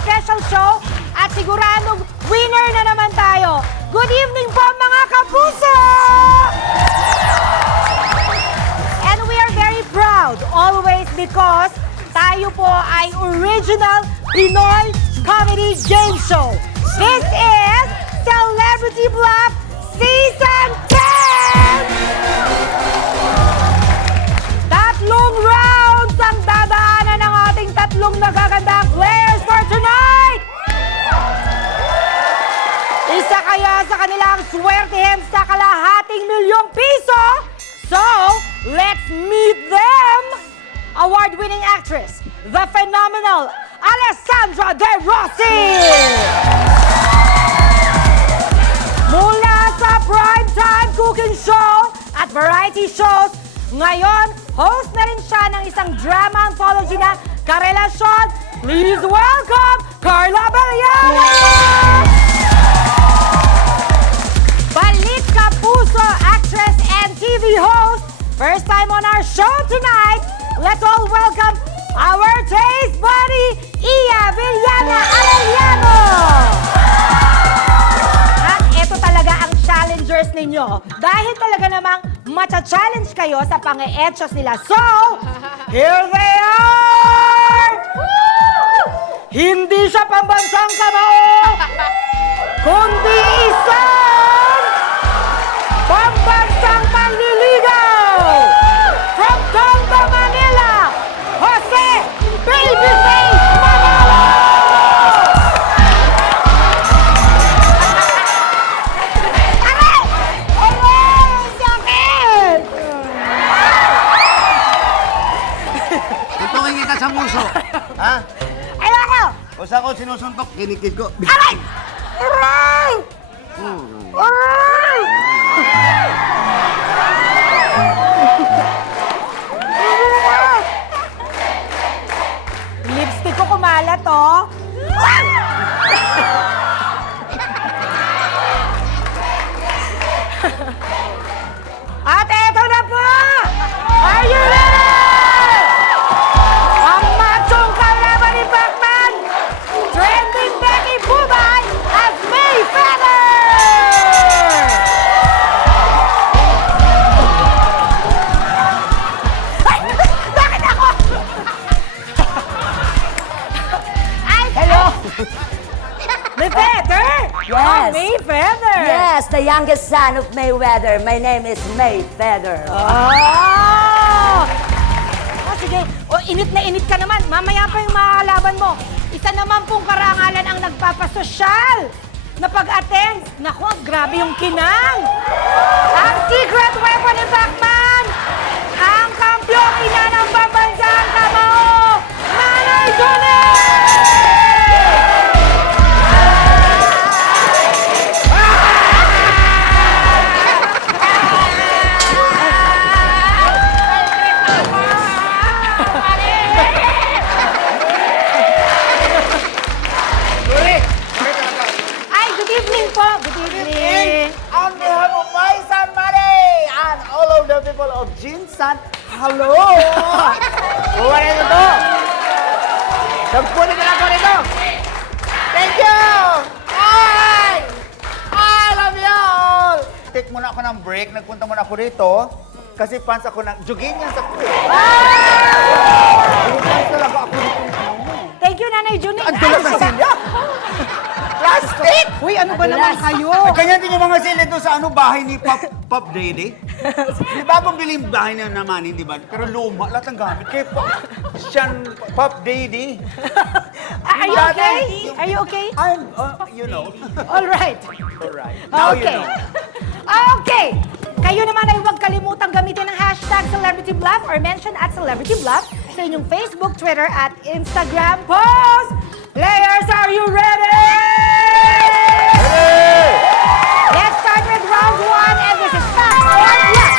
special show at siguradong winner na naman tayo. Good evening po mga kapuso! And we are very proud always because tayo po ay original Pinoy comedy game show. This is Celebrity Bluff Season 10! Tatlong rounds ang dadaanan ng ating tatlong nagagandang players for tonight! Isa kaya sa kanilang swertehin sa kalahating milyong piso? So, let's meet them! Award-winning actress, the phenomenal Alessandra De Rossi! Mula sa primetime cooking show at variety shows, ngayon, host na rin siya ng isang drama anthology na Karelasyon. Please welcome Carla Baliana! Balik Kapuso, actress and TV host. First time on our show tonight, let's all welcome our taste buddy, Iya Villana Arellano! At ito talaga ang challengers ninyo. Dahil talaga namang matcha-challenge kayo sa pang-e-etchos nila. So, here they are! Hindi siya pambansang kamao, kundi isang pambansang panliligaw! From Tondo, Manila, Jose Babyface Manalo! Aray! Aray! Sakit! Tutungin kita sa muso. Ha? Ayoko! O sa ako sinusuntok, kinikid ko. Aray! Aray! Aray! Lipstick ko kumalat, oh. At eto na po! Are you ready? Ang machong kalaban ni Pacman, trending Becky Bubay as May Feather! Ay! Bakit ako? Ay! Hello. May Feather? Yes. Oh, May Feather! Yes, the youngest son of Mayweather. My name is Mayfeather. Oh! Oh, sige. O, init na init ka naman. Mamaya pa yung makakalaban mo. Isa naman pong karangalan ang nagpapasosyal na pag-attend. Naku, grabe yung kinang. Ang secret weapon ni Pacman, ang kampyong ina ng pambansang kamao, Nanay Johnny! Ay, good evening po. Good evening. On behalf of my son, Mare, and all of the people of Jinsan, hello! Buwan nito to! Sampunin ka na po nito! Thank you! Ay! I love you all! Take muna ako ng break. Nagpunta muna ako rito. Kasi fans ako ng Juginians ako eh. Fans talaga ako dito. Thank you, Nanay Junie. Ang dulas ng silya! Plastic! Uy, ano ba naman kayo? Ay, kanya din yung mga sila doon sa bahay ni Pop Daddy. Di ba akong biling bahay na naman, hindi ba? Pero luma, lahat ng gamit. Kaya Pop Daddy. Are you okay? Are you okay? I'm, you know. All right. Alright. Now you Okay. know. Okay. Kayo naman ay huwag kalimutang gamitin ang hashtag CelebrityBluff or mention at CelebrityBluff sa inyong Facebook, Twitter, at Instagram post. Players, are you ready? Let's start with round 1 and this is Fact or Bluff.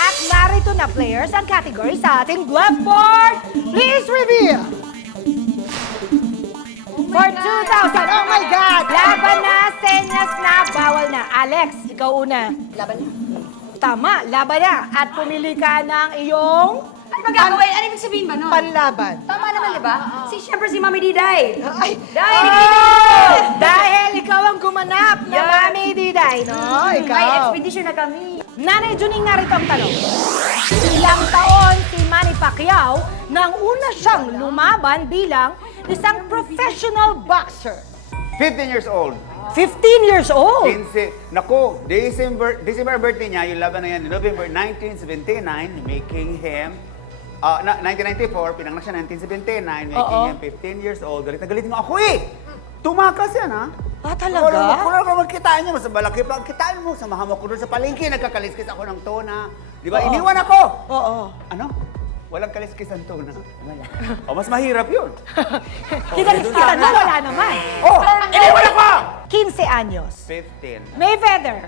At narito na players ang category sa ating bluff board. Please reveal. For 2,000. Oh my God! Laban na, senyas na, bawal na. Alex, ikaw una. Laban na. Tama, laban na. At pumili ka ng iyong Ano ba gagawin? Ano ibig sabihin ba nun? panlaban. Tama naman, di di ba? Siyempre si Mami Diday. Ay, Dahil ikaw ang gumanap na Mami Diday, no? may Ikaw. expedition na kami. Nanay Juning, narito ang tanong. Ilang taon si Manny Pacquiao nang una siyang lumaban bilang isang professional boxer? 15 years old. 15 years old. 15, naku, December birthday niya, yung laban na yan, November 1979, making him, 1994, pinanganak siya 1979, making Oo. him 15 years old. Galit na galit mo ako eh! Tumakas yan ha? Ah, talaga? Kung ano magkitaan niyo, mas malaki pa ang kitaan mo. Samahan mo ko doon sa palengke, nagkakaliskis ako ng tona. Di ba? Oo. Iniwan ako! Oo. Ano? Walang kaliskis ang tona. Wala. O, mas mahirap yun. Kinaliskisan mo, wala naman. Oh! Iniwan ako! 15 anyos. 15. Mayweather.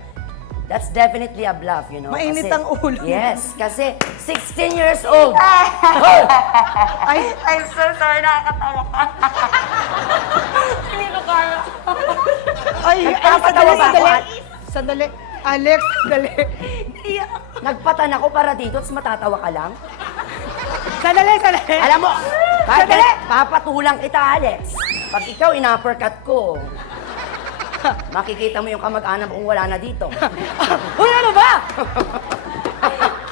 That's definitely a bluff, you know. Mainit kasi- ang ulo. Yes, kasi 16 years old. Ay, I'm so sorry, nakakatawa ka. Hindi ko kaya. Ay, Nagpapatawa ba ako? Sandali. Alex, sandali. Nagpatan ako para dito, tapos matatawa ka lang. Sandali. Alam mo, Sandali! papatulang kita, Alex. Pag ikaw in-uppercut ko, makikita mo yung kamag-anak kung wala na dito. Uy, ano ba?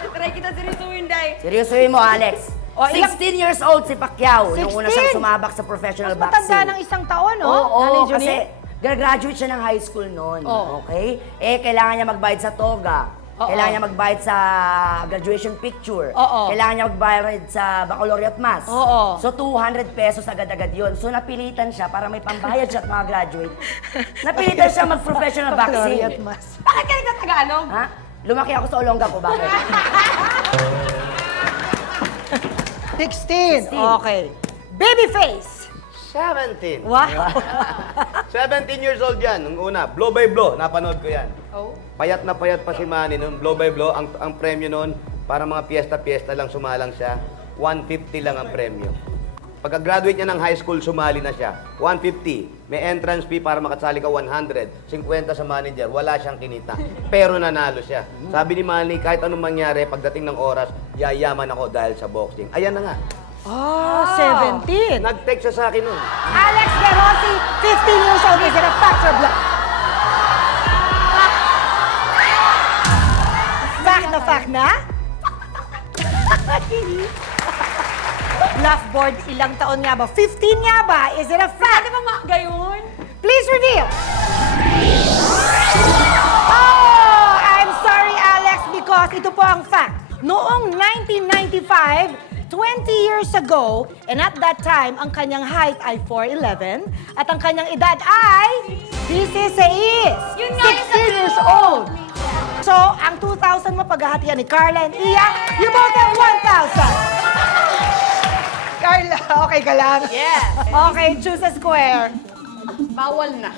Try kita seryosohin, Day. Seryosohin mo, Alex. O, ilang- 16 years old si Pacquiao nung una 16? siyang sumabak sa professional Mas boxing. matanda ng isang taon, no? Oo, Nanay Junie? kasi graduate siya ng high school noon. Oo. Okay? Eh, kailangan niya magbayad sa toga. Oo. Kailangan niya magbayad sa graduation picture. Oo. Kailangan niya magbayad sa baccalaureate mass. Oo. So, 200 pesos agad-agad yun. So, napilitan siya para may pambayad siya at mga graduate. Napilitan siya mag-professional boxing. Baccalaureate mass. Bakit ka nagtatagalog? Ha? Lumaki ako sa Olonga ko. Bakit? 16. Okay. Babyface. 17. Wow. 17 years old yan, nung una. Blow by blow, napanood ko yan. Oh. Payat na payat pa si Manny noon, blow by blow. Ang premyo noon, para mga piyesta-piyesta lang sumalang siya, 150 lang ang premyo. Pagka-graduate niya ng high school, sumali na siya. 150. May entrance fee para makasali ka 100. 50 sa manager, wala siyang kinita. Pero nanalo siya. Sabi ni Manny, kahit anong mangyari, pagdating ng oras, yayaman ako dahil sa boxing. Ayan na nga. Ah, 17. Nag-text siya sa akin noon. Alex De Rossi, 15 years old. Is it a fact or bluff? Fact na? Bluff board, ilang taon nga ba? 15 nga ba? Is it a fact? Di ba mga gayon? Please reveal. Oh, I'm sorry, Alex, because ito po ang fact. Noong 1995, 20 years ago, and at that time, ang kanyang height ay 4'11", at ang kanyang edad ay, this is 16 Yun nga yung sabi years ko. old. So, ang 2,000 mo paghahatian ni Carla and Iya, you both have 1,000. Carla, okay ka lang? Yes. Okay, choose a square. Bawal na.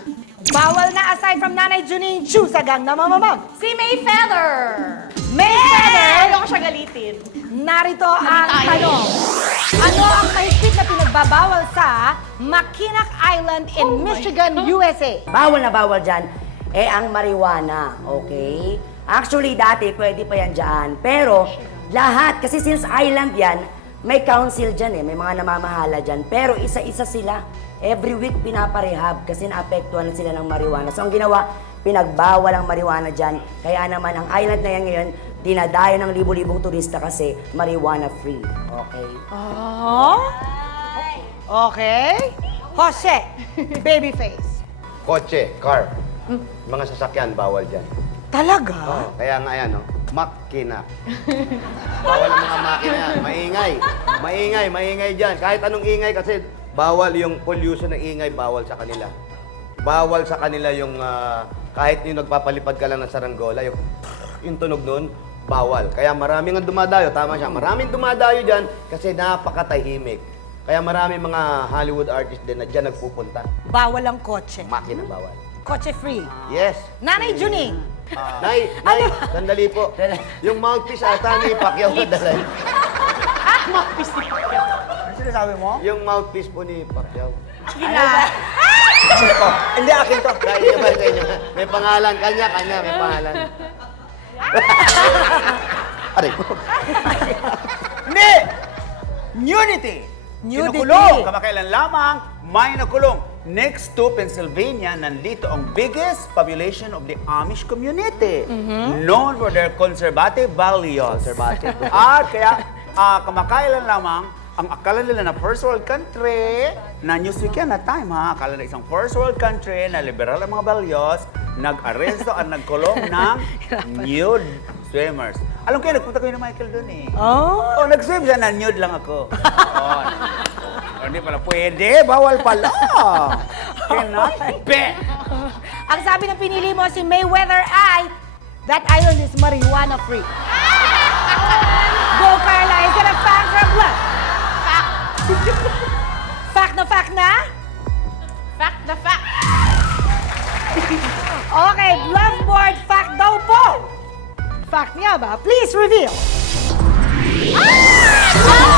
Bawal na aside from Nanay Juning, choose a gang na mamamam. Si Mayfeather. Mayfeather, Ano ko siya galitin? narito ang Tayo. tanong. Ano ang mahigpit na pinagbabawal sa Mackinac Island in Michigan, USA? Bawal na bawal dyan, ang marijuana, okay? Actually, dati pwede pa yan dyan. Pero, lahat, kasi since island yan, may council dyan may mga namamahala dyan. Pero isa-isa sila. Every week pinaparehab kasi naapektuhan na sila ng marijuana. So, ang ginawa, pinagbawal ang marijuana dyan. Kaya naman, ang island na yan ngayon, dinadayo ng libo-libong turista kasi marijuana free. Okay? Oh? Okay. Jose, babyface. Kotse, car. Mga sasakyan, bawal dyan. Talaga? Oh, kaya nga yan, no? Makina. Bawal ang mga makina yan. Maingay dyan. Kahit anong ingay kasi bawal yung pollution ng ingay, bawal sa kanila. Bawal sa kanila yung kahit yung nagpapalipad ka lang ng saranggola, yung tunog nun, bawal. Kaya maraming ang dumadayo, tama siya. Maraming dumadayo dyan kasi napakatahimik. Kaya maraming mga Hollywood artists din na dyan nagpupunta. Bawal ang kotse. Makina, bawal. Kotse free. Yes. Nanay Juning. Nay, sandali po. Yung mouthpiece ata ni Pacquiao na dala. Ano sinasabi mo? Yung mouthpiece po ni Pacquiao. Hindi, akin to. Sa inyo ba, sa inyo ba? May pangalan, kanya, may pangalan. Aray ko. Hindi! Unity! Nudity. Kinukulong. Kamakailan lamang, may nakulong. Next to Pennsylvania, nandito ang biggest population of the Amish community. Known for their conservative values. Conservative. At kaya, kamakailan lamang, ang akala nila na first world country, na Newsweek yan na time ha, akala na isang first world country na liberal ang mga values, nag-aresto at nagkulong ng nude swimmers. Alam kayo, nagpunta kayo ni Michael doon eh. Oh. Nag-swim siya na nude lang ako. Hindi pala pwede, bawal pala. Cannot be. Ang sabi ng pinili mo si Mayweather ay, that island is marijuana free. Go, Carla. Is it a fact or a bluff? Fact na fact na? Fact the fact. Okay, bluff board, fact daw po. Fact niya ba? Please reveal.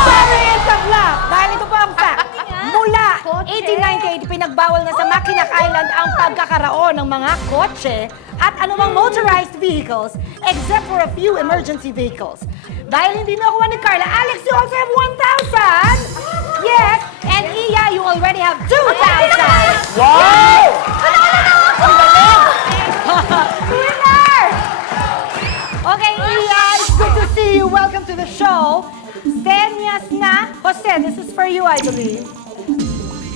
Sorry, it's a bluff. Dahil ito po ang fact. Mula Kotse. 1898, pinagbawal na sa Mackinac Island ang pagkakaroon ng mga kotse at anumang motorized vehicles except for a few emergency vehicles. Dahil hindi nakuha ni Carla, Alex, you also have 1,000! Yes! And Iya, you already have 2,000! Wow! Winner! Okay, Iya, it's good to see you. Welcome to the show. Senyas na. Jose, this is for you, I believe.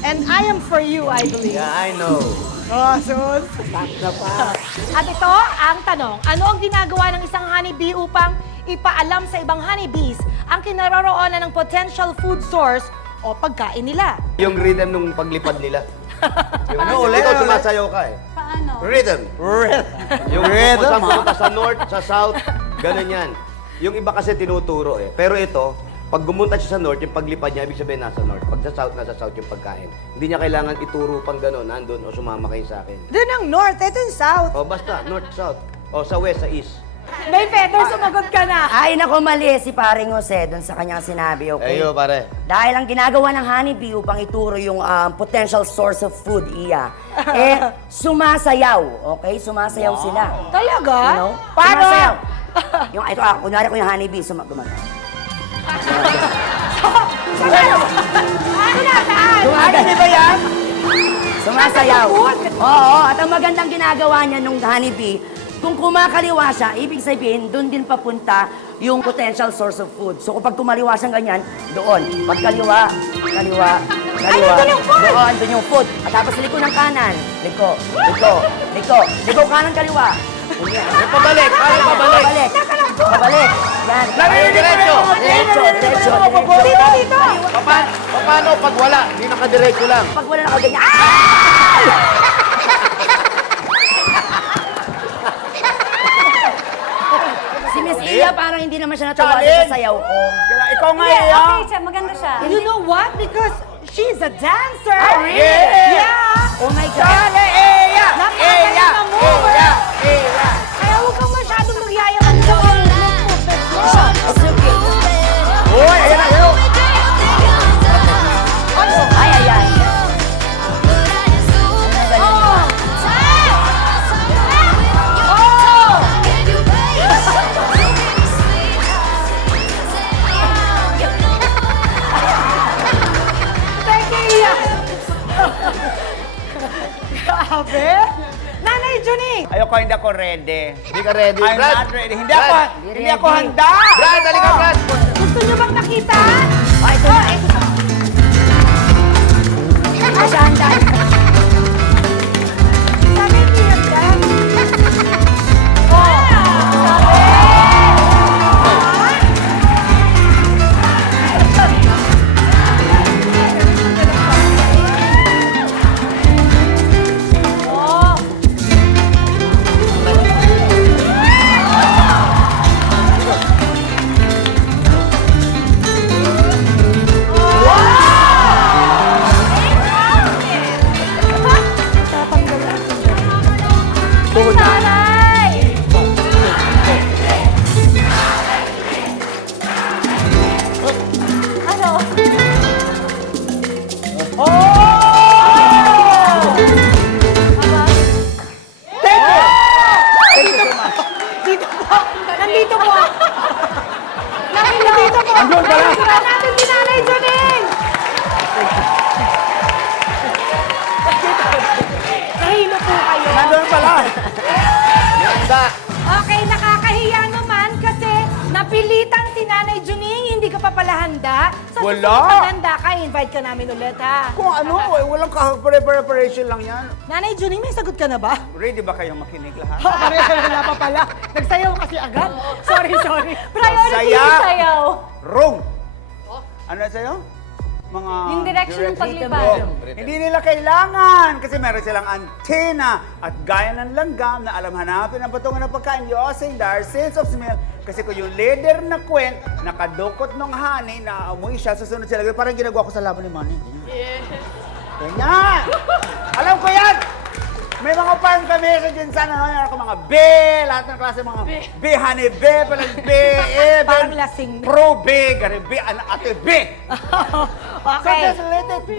And I am for you, I believe. Yeah, I know. Sus. At ito ang tanong, ano ang ginagawa ng isang honeybee upang ipaalam sa ibang honeybees ang kinaroroonan ng potential food source o pagkain nila? Yung rhythm nung paglipad nila. Yung, Ano ulit? Ikaw sumasayaw ka eh. Paano? Rhythm. Yung Rhythm, kung saan ah. pumunta sa north, sa south, ganun yan. Yung iba kasi tinuturo eh. Pero ito, pag gumunta siya sa north, yung paglipad niya, ibig sabihin nasa north. Pag nasa south yung pagkain. Hindi niya kailangan ituro pang gano'n, nandun o sumama kayo sa akin. Doon ang north, ito yung south. O basta, north, south. O sa west, sa east. May feather, sumagot ka na. Ay, naku, mali si paring Jose doon sa kanyang sinabi, okay? Ayo, pare. Dahil ang ginagawa ng honeybee upang ituro yung potential source of food, Iya, eh, sumasayaw, okay? Sumasayaw sila. Talaga? You know? Paano? Sumasayaw. Yung, ito, kunwari ko yung honeybee, gumagano. Ano na, saan? Gumagano. ba yan? Sumasayaw. Nasa food? Oo, at ang magandang ginagawa niya nung honeybee, kung kumakaliwa siya, ibig sabihin, doon din papunta yung potential source of food. So kapag kumaliwa siyang ganyan, doon. Pag kaliwa, kaliwa, kaliwa. doon yung food? Doon yung food. At tapos liko ng kanan. Liko, liko, liko. Liko kanan, kaliwa. Ganyan. Pabalik, pabalik. Pabalik. Pabalik. Yan. Diretso. Diretso, diretso, Dito, diretso. dito. Paano pag wala? Hindi nakadiretso lang. Pag wala na ganyan, ah! Si Miss Iya parang hindi naman siya natawa Challenge! sa sayaw ko. Kaya ikaw nga Hindi, iya. okay siya. Maganda siya. You know what? Because she's a dancer. Oh, really? Yeah. Oh my God. Kaya iya! Napakagaling na mover. Kaya huwag kang masyadong nagyayaman sa movement mo. It's okay. Uy, ayan na, ayan. Ay, ay, ay. Thank you, Iya. Grabe. Nanay Junie. Ayoko, hindi ako ready. Hindi ka ready. I'm Brad. not ready. Hindi Brad. ako, hindi ako handa. Brad, halika, Brad. Gusto niyo bang nakita? Ay, ito na. Ay, dahan-dahan. Sabi niya, Dan. Oh, Oh. Oh. handa? Sa Wala. susunod na handa ka, invite ka namin ulit, ha? Kung ano, walang preparation lang yan. Nanay Juning, may sagot ka na ba? Ready ba kayong makinig lahat? Wala pa pala. Nagsayaw kasi agad. Sorry. Priority Saya. yung sayaw. Wrong! Ano sa'yo? Mga... Yung direction ng paglipad. Wrong. Hindi nila kailangan kasi meron silang antena at gaya ng langgam na alam hanapin ang patungan ng pagkain using their sense of smell. Kasi kung yung leader na kwent, nakadukot ng honey, naamoy siya, susunod sila. Parang ginagawa ko sa laban ni Manny. Ganyan! Alam ko yan! May mga farm kami sa Jinsan, ano, mga B, lahat ng klase mga B, honey B, palang B, Parang lasing. Pro B, gari B, ate B. So Okay. just let it be.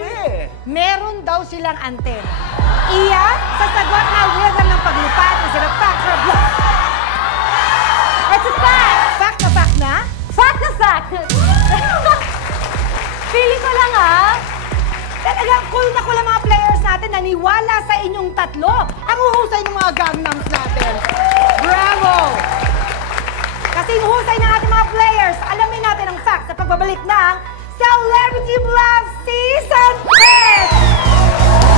Meron daw silang antena. Iya, sasagot na rhythm ng paglipad na sila fact or bluff. It's a fact! Fact na fact na? Fact na fact! Feeling ko lang Talagang cool na cool ang mga players natin. Naniwala sa inyong tatlo. Ang uhusay ng mga gangnams natin. Bravo! Kasi yung husay ng ating mga players, alamin natin ang facts sa pagbabalik ng Celebrity Bluff Season 10!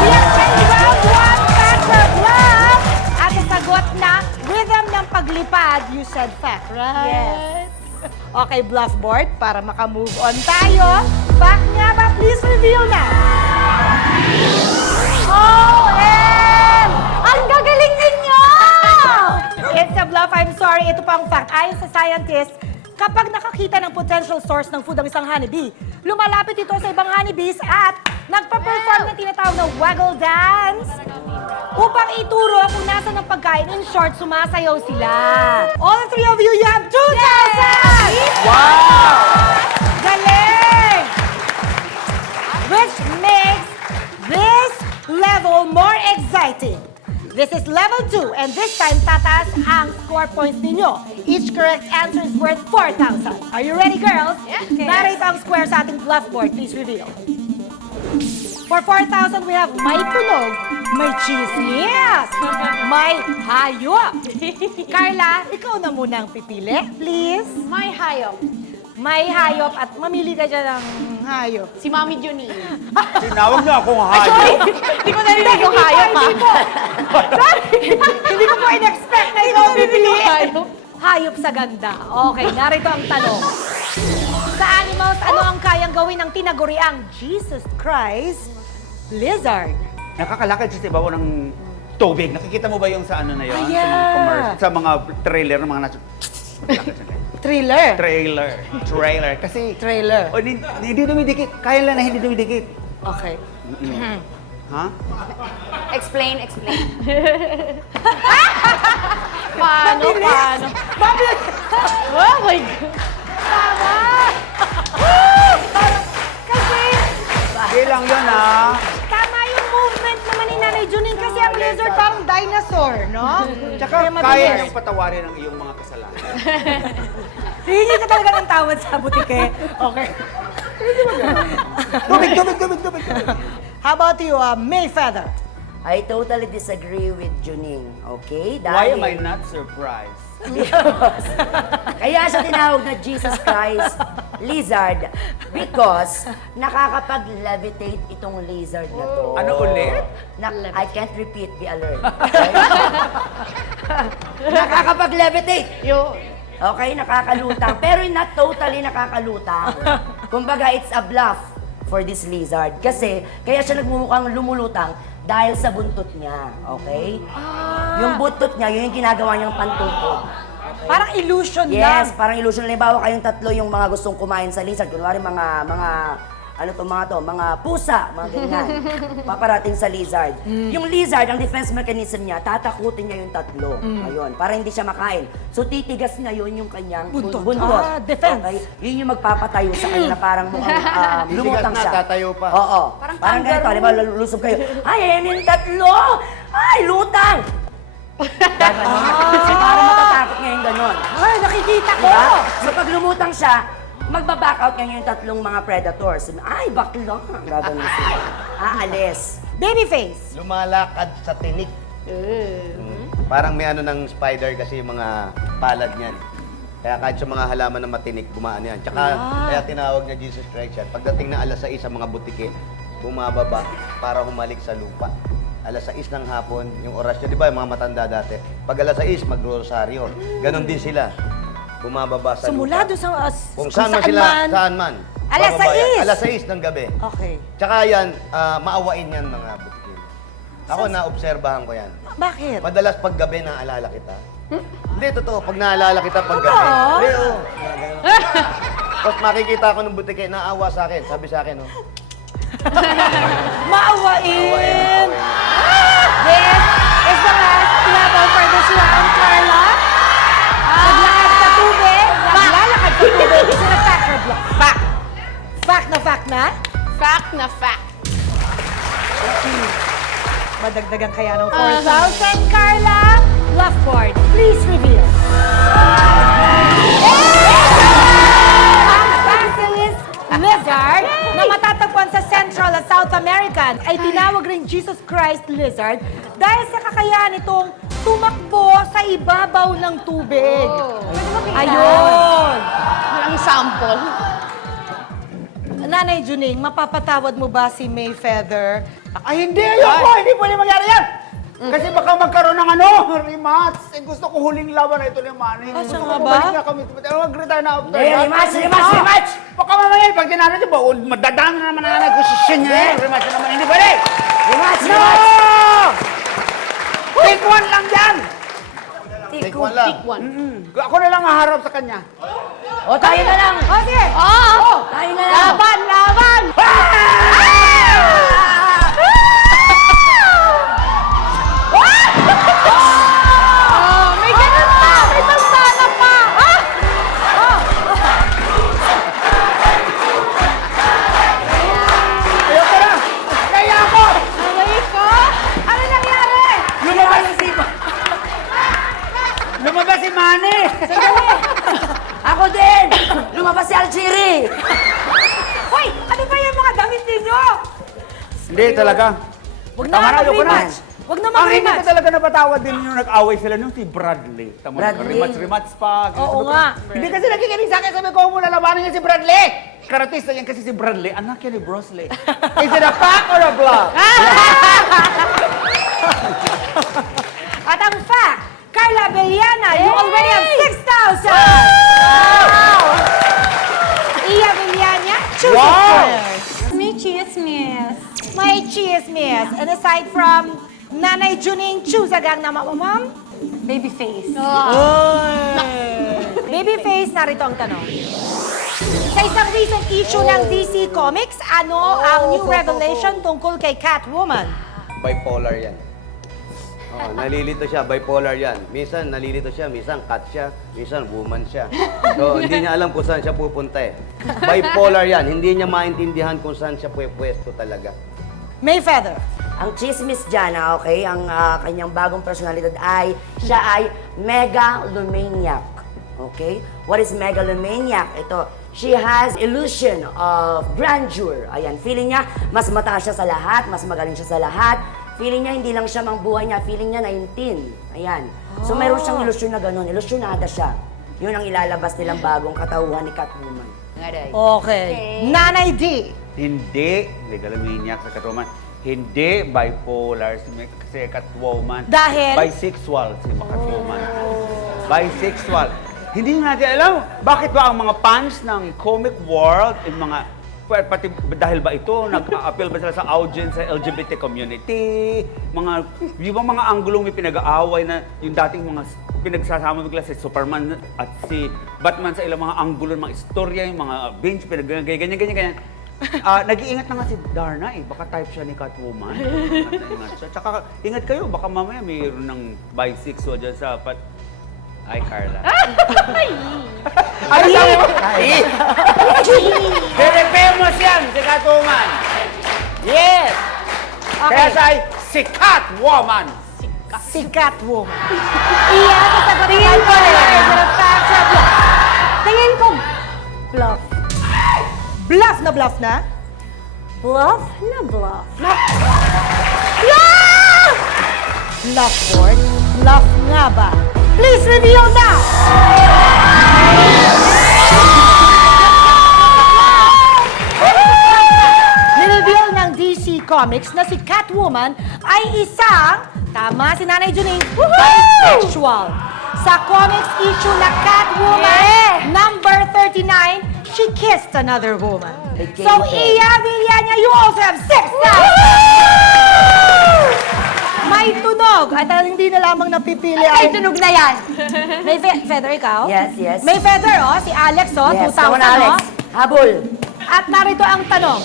We are playing round 1 fact or bluff. At ang sagot na rhythm ng paglipad, you said fact, right? Yes. Okay, bluff board, para makamove on tayo. Fact nga ba? Please reveal na. OM! Ang gagaling ninyo! It's a bluff, I'm sorry. Ito pa ang fact. Ayon sa scientists, kapag nakakita ng potential source ng food ang isang honeybee, lumalapit ito sa ibang honeybees at nagpa-perform ng tinatawag na waggle dance upang ituro kung nasa ng pagkain. In short, sumasayaw sila. All the three of you, you have 2,000! Wow! Galing! Which makes this level more exciting. This is level 2, and this time tataas ang score points ninyo. Each correct answer is worth 4,000. Are you ready, girls? Yes. Narito ang square sa ating bluff board. Please reveal. For 4,000, we have may tunog, may chismis, may hayop. Carla, ikaw na muna ang pipili, please. May hayop. May hayop at mamili ka dyan ng hayop. Si Mami Junine. Tinawag niyo akong hayop. Sorry! Hindi ko narinig yung hayop, ha? Hindi ko po in-expect na ikaw ang pipiliin. Hayop. Hayop sa ganda. Okay, narito ang tanong. Sa animals, ano ang kayang gawin ng tinaguriang Jesus Christ lizard? Nakakalakad siya sa ibabaw ng tubig. Nakikita mo ba yung sa ano na yun? Ah, Sa yeah. mga commercial, sa mga trailer ng mga nasa... Thriller. Trailer. Kasi... Trailer. Oh, hindi dumidikit. Kaya lang na hindi dumidikit. Okay. Ha? Explain. Paano? Oh my God. Tama! Kasi, Hindi lang yun, ha? tama yung movement naman ni Nanay Junin kasi ang lizard parang dinosaur, no? Tsaka Kaya mabilis. kaya niyang patawarin ang iyong mga kasalanan. Hihingi ka talaga ng tawad sa butike. Okay. Tubig. How about you, Mayfeather? I totally disagree with Juning, okay? Why am I not surprised? Kaya siya tinawag na Jesus Christ lizard because nakakapag-levitate itong lizard na to. Ano ulit? I can't repeat, be alert. Okay? Nakakapag-levitate. Okay, nakakalutang. Pero not totally nakakalutang. Kumbaga, it's a bluff for this lizard. Kasi, kaya siya nagmumukhang lumulutang dahil sa buntot niya. Okay? Yung buntot niya, yun yung ginagawa niyang pantungkod. Parang illusion lang. Yes, parang illusion. Halimbawa kayong tatlo yung mga gustong kumain sa lizard. Kunwari mga pusa, mga ganyan. Paparating sa lizard. Yung lizard, ang defense mechanism niya, tatakutin niya yung tatlo. Ayun, para hindi siya makain. So titigas niya yun yung kanyang Buntot. buntot. Defense. Okay? Yun yung magpapatayo sa kanya na parang mukhang lumutang Bigat na, siya. tatayo pa. Oo. Parang Parang ganito, kangaroo. halimbawa lulusob kayo. Ay, ayan yung tatlo! Ay, lutang! Gaganon. Kasi parang matatakot niya yung ganon. Ay, nakikita ko. Diba? So pag lumutang siya, magbaback out niya yung tatlong mga predators. Ay, bakla! Gaganon sila. Aalis. Babyface. Lumalakad sa tinik. Parang may ano ng spider kasi yung mga palad niyan. Kaya kahit sa mga halaman na matinik, gumaan yan. Tsaka kaya tinawag niya Jesus Christ yan. Pagdating na alas 6 sa mga butike, bumababa para humalik sa lupa. Alas 6 ng hapon, yung oras niya, di ba yung mga matanda dati? Pag alas 6, mag-rosaryo. Ganon din sila. Bumababa sa Sumula lupa. doon sa... Kung saan man sila, saan man. Alas Bababa yan. 6? Alas 6 ng gabi. Okay. Tsaka yan, maawain yan mga butike. Ako, naobserbahan ko yan. Bakit? Madalas pag gabi naalala kita. Hindi, totoo. Pag naalala kita pag gabi. Totoo? Hindi, oo. Tapos makikita ko ng butike, naawa sa akin. Sabi sa akin, oh. Maawain! This is the last level for this round, Carla. Naglakad sa tubig. Naglalakad sa tubig. Is it a fact or bluff? Fact. Fact na fact na? Fact na fact. Madagdagan kaya ng 4,000, Carla? Bluff board, please reveal. Ang basilisk lizard na matatagpuan sa Central at South America ay tinawag rin Jesus Christ lizard dahil sa kakayahan itong tumakbo sa ibabaw ng tubig. Ayun! Walang sample. Nanay Juning, mapapatawad mo ba si Mayfeather? Ay, hindi! Ayoko! Hindi pwede mangyari yan! Kasi baka magkaroon ng rematch. Eh, gusto ko huling laban na ito ni Manny. Ah, Gusto siya ko nga ba? bumalik na kami. Mag-retire na after. Hey, rematch! Baka mamaya, pag tinanong niyo ba, madadaan na naman ang nagkusisyon niya eh. Rematch na naman, hindi pwede! Rematch! No! Take one lang yan! Take one lang. Pick one. Ako na lang haharap sa kanya. O, tayo na lang! O, sige! Oh! Tayo na lang! Laban! Laban! Oh, may ganun pa! May bantana pa! Ah! Ayoko na! Kaya ako! Aray ko! Ano nangyari? Lumabas si... Lumabas si Manny! Ako din! Lumabas si Algiri! Hoy! Ano ba yung mga damit ninyo? Hindi talaga. Huwag Tama na na, ayoko na. mag-rematch. Huwag na Ang hindi ko mag-rematch. talaga napatawad din yung nag-away sila nung si Bradley. Tama na, Bradley. rematch pa. Oo nga. Hindi kasi nakikinig sa akin, sabi ko, muna labanan niya si Bradley. Karatista yan kasi si Bradley, anak yan ni Brosley. Is it a fact or a bluff? At ang fact, Carla Beliana, you already have 6,000! Wow! Iya Beliana, choose Wow! it first. May chismis. My chismis. And aside from Nanay Juning, choose agang na ma'am. Babyface. Babyface, narito ang tanong. Sa isang recent issue ng DC Comics, ano ang new revelation tungkol kay Catwoman? Bipolar yan. Oh, nalilito siya, bipolar yan. Minsan nalilito siya, minsan cat siya, minsan woman siya. So, hindi niya alam kung saan siya pupunta eh. Bipolar yan, hindi niya maintindihan kung saan siya pwesto talaga. Mayfeather. Ang chismis dyan, okay, ang kanyang bagong personalidad ay, siya ay megalomaniac. Okay? What is megalomaniac? Ito, she has illusion of grandeur. Ayan, feeling niya, mas mataas siya sa lahat, mas magaling siya sa lahat. Feeling niya, hindi lang siya mang buhay niya, feeling niya 19. Ayan. So, meron siyang ilusyon na ganun. Ilusyonada siya. Yun ang ilalabas nilang bagong katauhan ni Catwoman. Aray. Okay. Nanay D. Hindi, megalomaniac sa Catwoman. Hindi bipolar si Catwoman. Dahil? Bisexual si Catwoman. Bisexual. Hindi natin alam bakit ba ang mga fans ng comic world, yung mga pati dahil ba ito nag-appeal ba sila sa audience sa LGBT community, yung mga anggulong may pinag-aaway na yung dating mga pinagsasama bigla si Superman at si Batman sa ilang mga anggulo, mga istorya, yung mga bench, ganyan. Nag-iingat na nga si Darna eh. Baka type siya ni Catwoman. Ingat siya. Tsaka ingat kayo, baka mamaya mayroon ng bisexual dyan sa Ay, Carla. Ano sabi mo? Very famous yan, si Catwoman. Yes! Kaya siya ay si Catwoman. Si Catwoman. Iya, sasagutin ko na. Is it a fact or a bluff? Tingin ko, bluff. Bluff na bluff na? Bluff na bluff. Bluff board. Bluff nga ba? Please reveal na! Nireveal ng DC Comics na si Catwoman ay isang, tama si Nanay Juning, bisexual. Sa comics issue na Catwoman, number 39, she kissed another woman. Okay, So, okay. Iya Villania, you also have 6 now! May tunog at hindi na lamang napipili Ay, ang... tunog na yan. May feather ikaw? Yes, yes. May feather, oh. Si Alex, oh. Yes, 2,000, come on, Alex. oh. Habol. At narito ang tanong.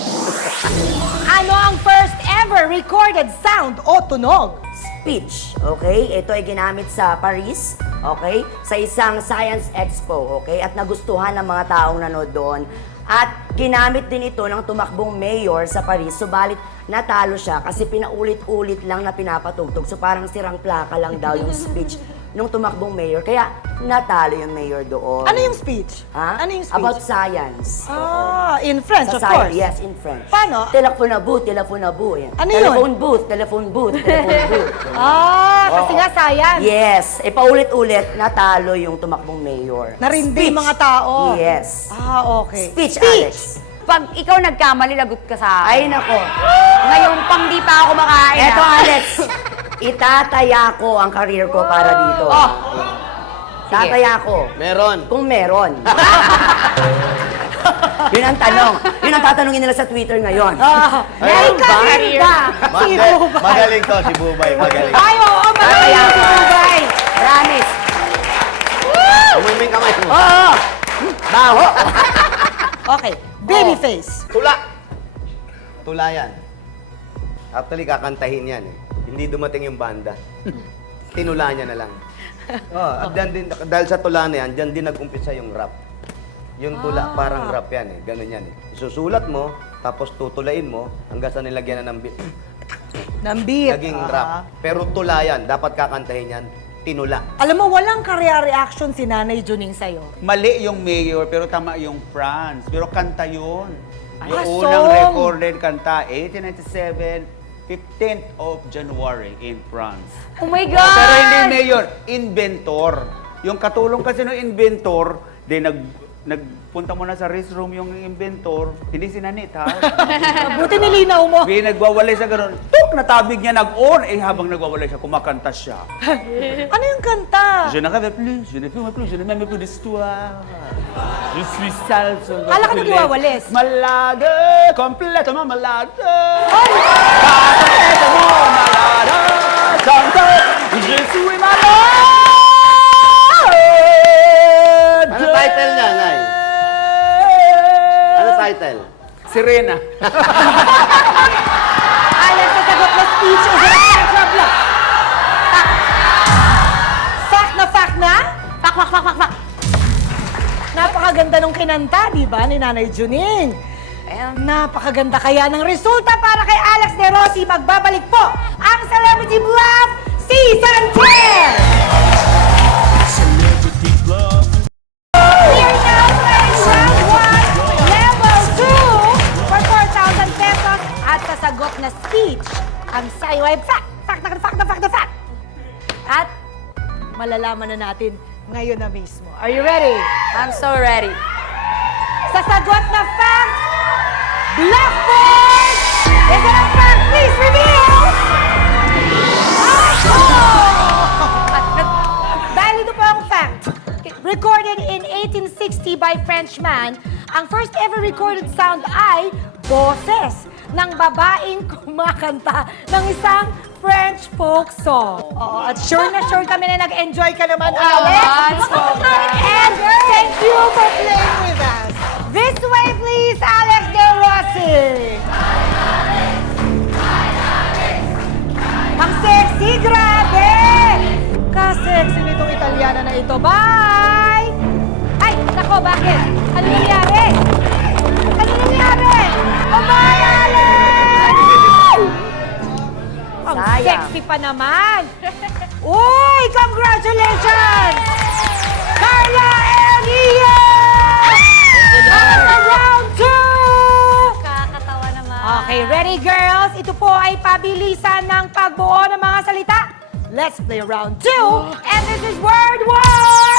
Ano ang first ever recorded sound o tunog? Speech, okay? Ito ay ginamit sa Paris, okay? Sa isang science expo, okay? At nagustuhan ng mga taong nanood doon. At ginamit din ito ng tumakbong mayor sa Paris, subalit natalo siya kasi pinaulit-ulit lang na pinapatugtog. So parang sirang plaka lang daw yung speech nung tumakbong mayor. Kaya natalo yung mayor doon. Ano yung speech? Ha? Ano yung speech? About science. Ah, in French, Sa of course. science, yes, in French. Paano? Telephone booth, telephone booth. Yan. Ano yun? Telephone booth, telephone booth, telephone booth. Ah, kasi Oo. nga science. Yes. E paulit-ulit, natalo yung tumakbong mayor. Narindi Speech. mga tao. Yes. Ah, okay. Speech, Alex. Pag ikaw nagkamali, lagot ka sa Ay, nako. Ngayon pang di pa ako makain. Eto, ah. Alex. Itataya ko ang career ko para dito. Oh. Tataya ko. Meron. Kung meron. Yun ang tanong. Yun ang tatanungin nila sa Twitter ngayon. Ah, may Ayun ba? career ba? Si Bubay. Magaling to, si Bubay. Magaling. Ay, oo, magaling Tataya si ko. Bubay. Promise. Umiming kamay mo. Oo. Baho. Okay, babyface. Tula. Tula yan. Actually, kakantahin yan eh. Hindi dumating yung banda. Tinula niya na lang. At din, dahil sa tula na yan, dyan din nag-umpisa yung rap. Yung tula, parang rap yan eh. Ganun yan eh. Isusulat mo, tapos tutulain mo, hanggang sa nilagyan na ng beat. Ng beat. Naging rap. Pero tula yan, dapat kakantahin yan, tinula. Alam mo, walang career reaction si Nanay Juning sa'yo. Mali yung mayor, pero tama yung France. Pero kanta yun. Yung Ah, unang song. recorded kanta, 1897, 15th of January in France. Oh my God! Pero hindi mayor, inventor. Yung katulong kasi ng inventor, nagpunta mo na sa restroom yung inventor, hindi sinanit ha. Buti nilinaw mo. Nagwawalay sa ganun, tuk, natabig niya nag-on, habang nagwawalay siya, kumakanta siya. Ano yung kanta? Je ne rêve plus, je ne fume plus, je ne m'aime plus d'histoire. Je suis sale, Kala ka nagwawalis. Malade, complètement malade. Complètement malade. Chante, je suis malade. Ano title niya, Nay? Ano title? Sirena. Alex, sasagot na speech is an extra bluff. Fact na fact na? Pak. Napakaganda nung kinanta, di ba, ni Nanay Juning? Ayan. Napakaganda kaya ng resulta para kay Alex De Rossi. Magbabalik po ang Celebrity Bluff Season 10! We are now playing round 1, level 2 for 4,000 pesos at sasagot na speech ang sayo ay fact. At malalaman na natin ngayon na mismo. Are you ready? I'm so ready. Sasagot na fact, Blackboard! Is it a fact? Please reveal! Dahil ito po ang fact. Recorded in 1860 by Frenchman, ang first ever recorded sound ay boses ng babaeng kumakanta ng isang French folk song. Oo, at sure na sure kami na nag-enjoy ka naman, Alex. And thank you for playing with us. This way, please, Alex De Rossi. Ang sexy, grabe! Ka-sexy nitong Italiana na ito. Bye! Ay, nako, bakit? Ano nangyari? Ano nangyari? Oh, bye, Alex! Ang Sayang. sexy pa naman! Uy, congratulations! Carla and Ian! At sa round 2! Kakatawa naman. Okay, ready girls? Ito po ay pabilisan ng pagbuo ng mga salita. Let's play round 2. And this is Word War!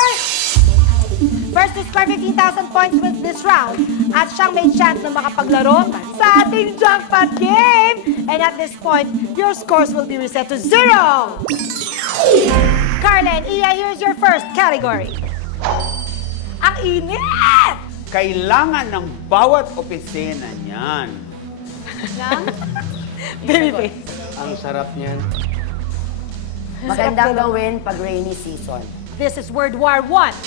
First to score 15,000 points with this round at siyang may chance na makapaglaro sa ating jackpot game. And at this point, your scores will be reset to 0. Carla and Iya, here's your first category. Ang init! Kailangan ng bawat opisina niyan. Babyface. Ang sarap niyan. Magandang gawin pag rainy season. This is Word War 1.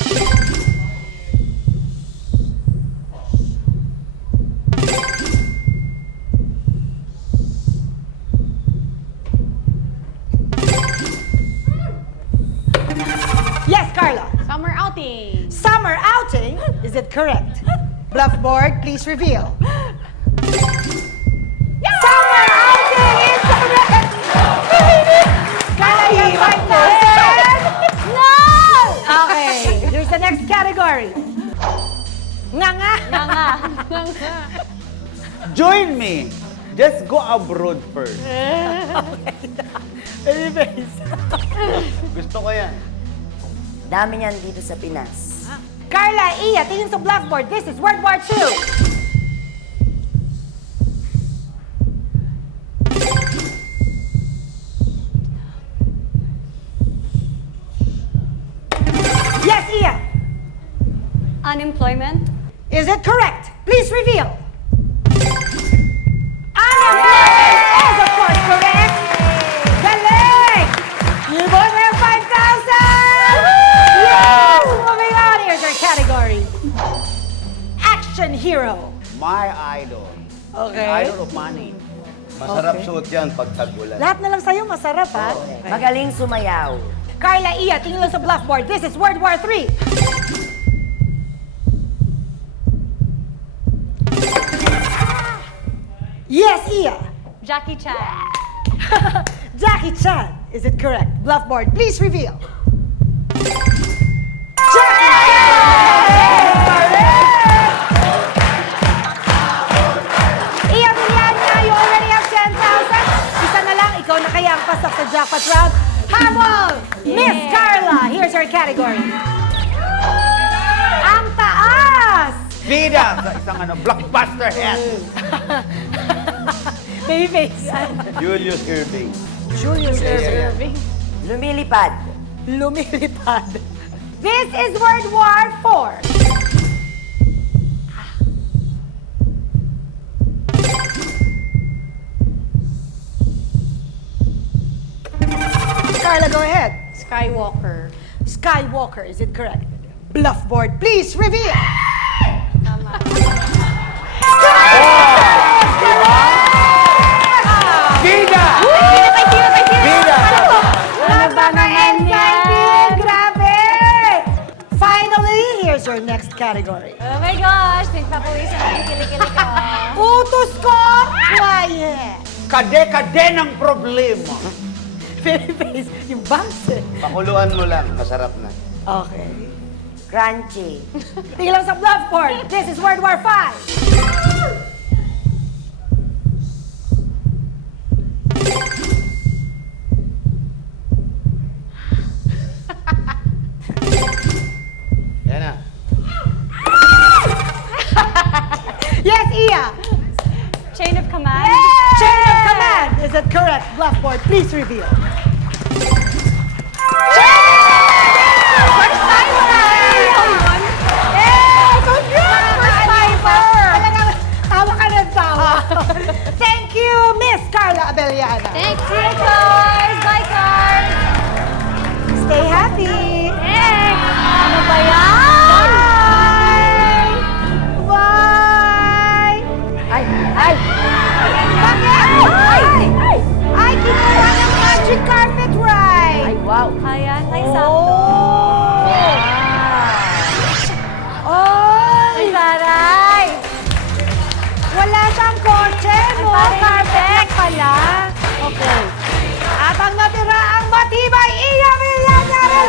Yes, Carla. Summer outing. Summer outing, is it correct? Bluff board, please reveal. Summer outing is correct! Carla, you have 5,000! No! Okay, here's the next category. Nga. Join me. Just go abroad first. Babyface. Gusto ko yan. Dami niyan dito sa Pinas. Carla, Iya, tingin sa blackboard. This is World War II. Yes, Iya. Unemployment. Is it correct? Please reveal. Unemployment is of course correct. Galing! You both have 5,000! Yes! Moving on, here's our category. Action hero. My idol. Okay. Idol of money. Masarap Okay. suot yan pag tag-ulan. Lahat na lang sa'yo masarap, ha? Magaling sumayaw. Carla, Iya, tingin lang sa blackboard. This is World War III. Yes, Iya. Jackie Chan. Jackie Chan. Is it correct? Bluffboard, please reveal. Jackie Chan! Correct! Iya Villana, you already have 10,000. Isa na lang, ikaw na kaya ang pasok sa jackpot round. Habol! Miss Carla, here's your category. Ang taas! Bida sa isang blockbuster hit. Babyface. Julius Irving. Julius Irving. Lumilipad. Lumilipad. This is World War IV. Carla, go ahead. Skywalker. Skywalker, is it correct? Bluffboard, please reveal. Tama. Bida! Bida! Ano ba naman yan? Grabe! Finally, here's your next category. Oh my gosh, nagpapawisan na yung kilikili ko. Utos ko, quiet. Kade-kade ng problema. Babyface, yung bangs eh. Pakuluan mo lang, masarap na. Okay. Crunchy. Tingnan lang sa bluffboard. This is World War V. Yan na. Yes, Iya. Chain of command. Chain of command. Is it correct? Bluffboard, please reveal. First timer! Eh, congrats! First timer! Talagang tawa ka ng tawa. Thank you, Miss Carla Abellana. Thanks, cars. Bye, cars. Stay happy. Thanks. Ano ba yan? Bye! Bye! Ay! Ay! Bakit? Ay, kinuha ng magic carpet ride! Ay, wow! Ayan, ay sakto. Oh! Ay, taray. Wala siyang kotse, no? parang Carpet pala. Okay. At ang natira ang matibay, Iya Villarreal!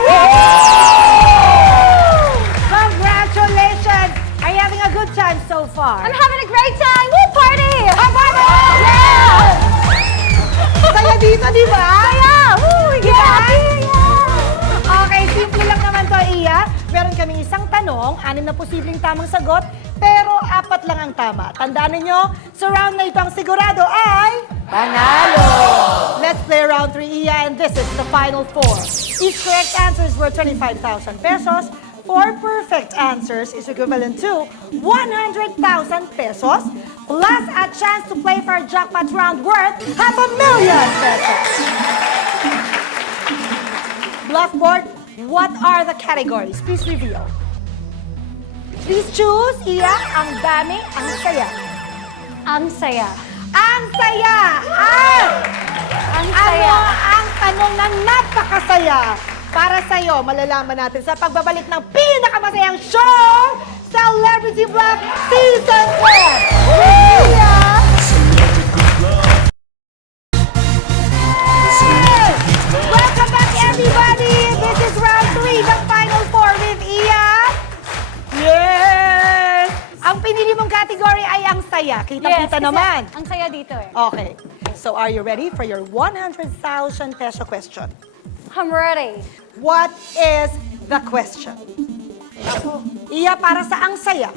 Congratulations! Are you having a good time so far? I'm having a great time. Woo, party! Habang! Yeah! Saya dito, di ba? Saya! Woo! Diba? Okay, simple lang naman to, Iya. Meron kaming isang tanong, 6 na posibleng tamang sagot, pero 4 lang ang tama. Tandaan ninyo, sa round na ito ang sigurado ay... Panalo! Let's play round 3, Iya, and this is the final 4. Each correct answer is worth 25,000 pesos. 4 perfect answers is equivalent to 100,000 pesos, plus a chance to play for a jackpot round worth 500,000 pesos. Blackboard, what are the categories? Please reveal. Please choose, Iya, ang dami, ang saya. Ang saya. Ang saya! Ang Ano saya. ang tanong na napakasaya? Para sa'yo, malalaman natin sa pagbabalik ng pinakamasayang show, Celebrity Bluff Season 4! Iya! Yes! Welcome back, everybody! This is round 3, the final 4 with Iya. Yes! Ang pinili mong category ay ang saya. Kita-kita kasi naman. Ang saya dito eh. Okay. So are you ready for your 100,000 peso question? I'm ready. What is the question? Iya, para sa ang saya.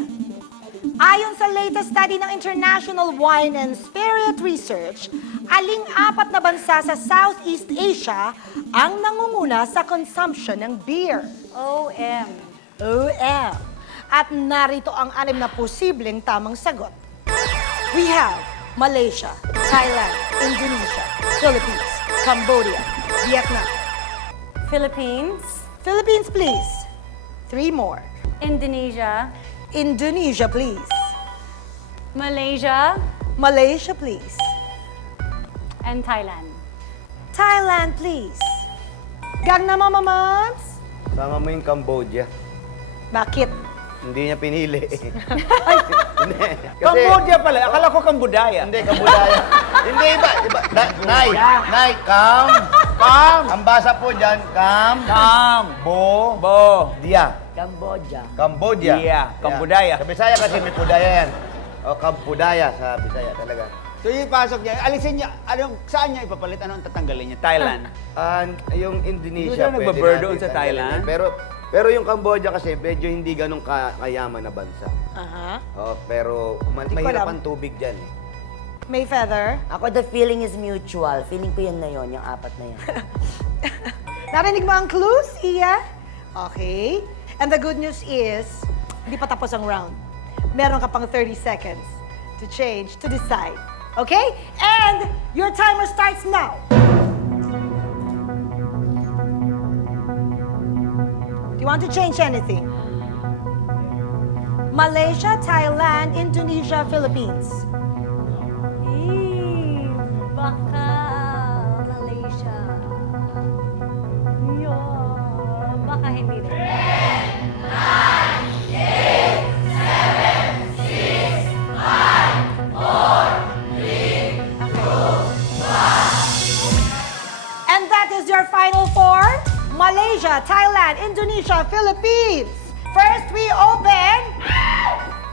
Ayon sa latest study ng International Wine and Spirit Research, aling 4 na bansa sa Southeast Asia ang nangunguna sa consumption ng beer? OM. OM. At narito ang 6 na posibleng tamang sagot. We have Malaysia, Thailand, Indonesia, Philippines, Cambodia, Vietnam. Philippines. Philippines, please. 3 more. Indonesia. Indonesia, please. Malaysia. Malaysia, please. And Thailand. Thailand, please. Gang na, Mama Moms? Sama mo yung Cambodia. Bakit? Hindi niya pinili. Hindi. Kasi, Cambodia pala. Akala ko Kambudaya. hindi, Kabudaya. Hindi, iba. Nay, Cam. Ang basa po dyan, Kam. Bo, Bo. Dia. Cambodia. Cambodia. Dia, Kambudaya. Sa Bisaya kasi may Pudaya yan. O, Kampudaya sa Bisaya talaga. So yung pasok niya, alisin niya, saan niya ipapalit? Ano ang tatanggalin niya? Thailand. Yung Indonesia, Hindi ka pwede nagbaburn natin doon sa tanggalin Thailand? yan. Pero yung Cambodia kasi medyo hindi ganun kayaman na bansa. Aha. Pero ko mahirap alam. ang tubig dyan. May feather. Ako, the feeling is mutual. Feeling ko yun na yun, yung 4 na yun. Narinig mo ang clues, Iya? Okay. And the good news is, hindi pa tapos ang round. Meron ka pang 30 seconds to change, to decide. Okay? And your timer starts now. Do you want to change anything? Malaysia, Thailand, Indonesia, Philippines. Baka Malaysia. Baka hindi rin. And that is your final 4. Malaysia, Thailand, Indonesia, Philippines. First, we open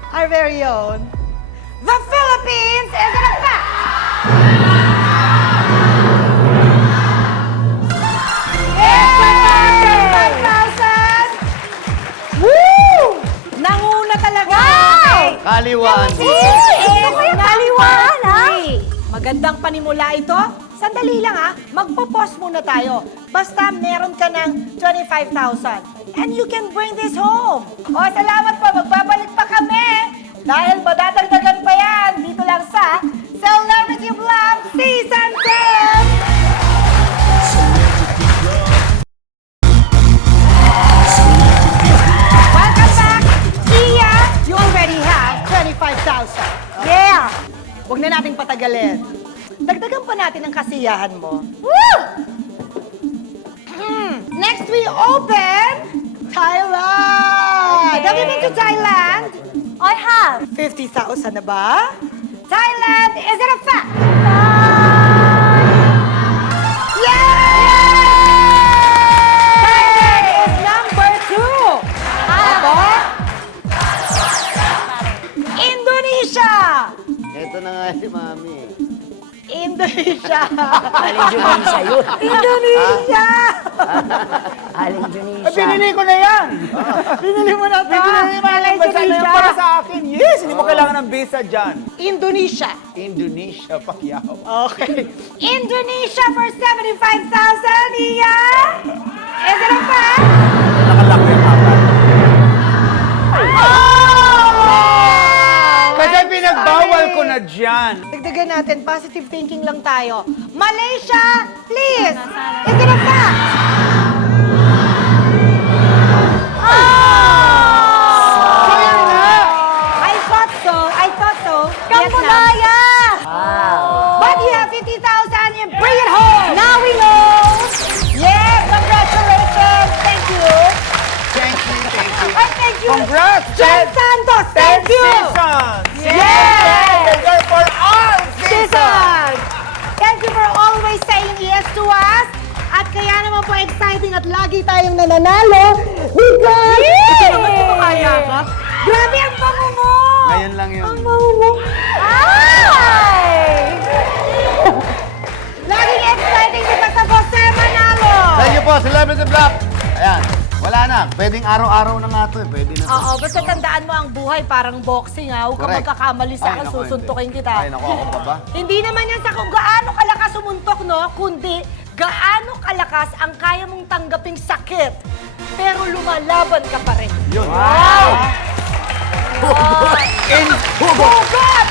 our very own. The Philippines is in effect. Woo! Nanguna talaga. Okay. Kaliwaan dito. Naliwaan, ha? Magandang panimula ito. Sandali lang, ha? Magpo-pause muna tayo. Basta meron ka ng 25,000. And you can bring this home. O, salamat po. Magbabalik pa kami. Dahil madadagdagan pa yan dito lang sa Celebrity Bluff Season 10! Welcome back! Iya, you already have 25,000. Yeah! Huwag na nating patagalin. Dagdagan pa natin ang kasiyahan mo. Woo! Next, we open Thailand! Have you been to Thailand? I have. 50,000 na ba? Thailand, is it a fact? Yay! Thailand is number 2. Aba? Indonesia! Ito na nga si Mami. Indonesia. Aling Indonesia yun. Indonesia! Aling Ay, Indonesia. pinili ko na yan. Binili mo na ito. Pinili mo na yan. Bansa na yan para sa akin. Yes, hindi mo kailangan ng visa dyan. Indonesia. Indonesia, Pacquiao. Okay. Indonesia for 75,000, Iya! Is it a fact? Nakalak yung apat. Kasi pinagbawal ko na dyan. Dagdagan natin, positive thinking lang tayo. Malaysia, please! Is it a fact? I thought so. Cambodia! But you have 50,000 and bring it home! Now we know! Yes, congratulations! Thank you! Thank you, thank you. And thank you! Congrats, John Santos! Thank you! Seasons! Yes! They're for all seasons! Season! Thank you for always saying yes to us. At kaya naman po exciting at lagi tayong nananalo because... Ito naman ito kaya ka? Grabe ang bango mo! Ngayon lang yun. Ang bango mo! Ay! Laging exciting si Basta Boss Sir Manalo! Thank you po, Celebrity Block. Ayan, wala na. Pwedeng araw-araw na nga ito eh. Pwede na. Oo, basta tandaan mo ang buhay parang boxing ha. Huwag ka Correct. magkakamali sa akin, Ay, naku, susuntukin hindi. kita. Ay, naku, ako pa ba? Hindi naman yan sa kung gaano kalakas sumuntok, no? Kundi gaano kalakas ang kaya mong tanggaping sakit. Pero lumalaban ka pa rin. Yun. Wow! In Hugot!